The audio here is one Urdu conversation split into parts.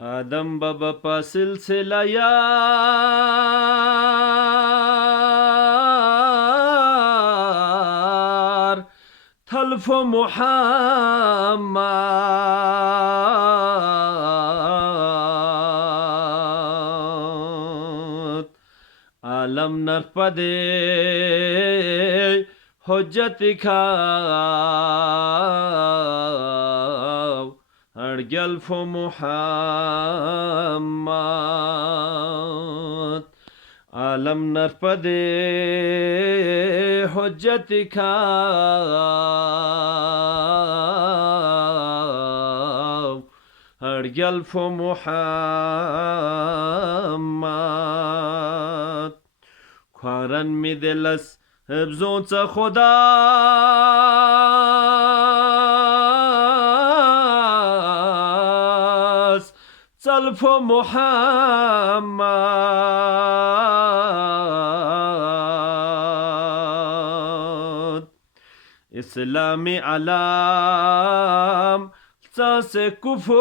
آدم بابا پا سلسله یار تلف محمد عالم نرپده حجت کاو ارجلف محمد عالم نرپده حجت کاو ارجلف محمد کارن می دلس ابزون چه خدا سلف محمد اسلامی علام ساس کفور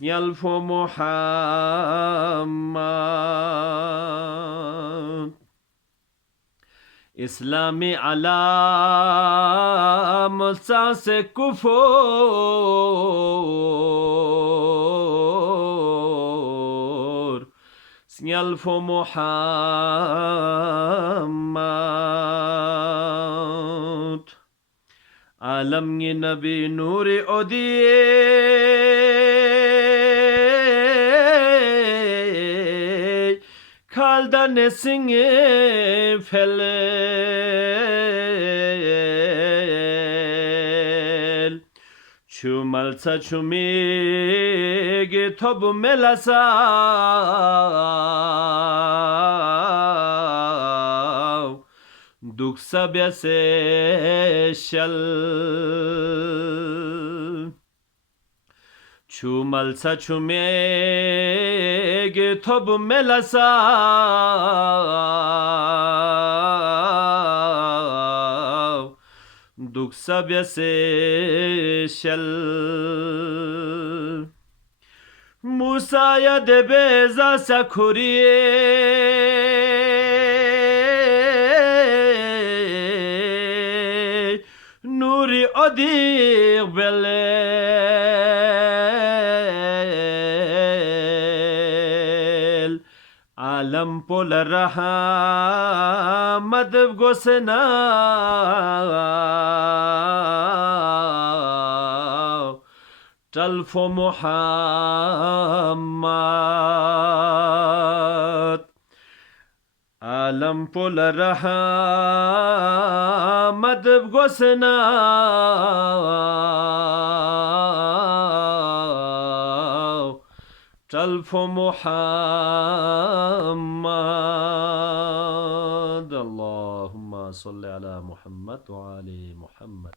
سيلف محمد اسلامی علام ساس کفور سيلف محمد عالم یہ نبی نور ادیے کالدن سنگ فیل چومل سا چومیگی توب ملسا دوکسا بیسشل چومل سا چومیگی توب ملسا دوکسا بیسشل موسا ید بیزا سکوریه نوری ادیق بلیل عالم پول رحمت گسنا تلف محمد عالم پول رحمت گسنا تلف محمد اللهم صل على محمد وعلى محمد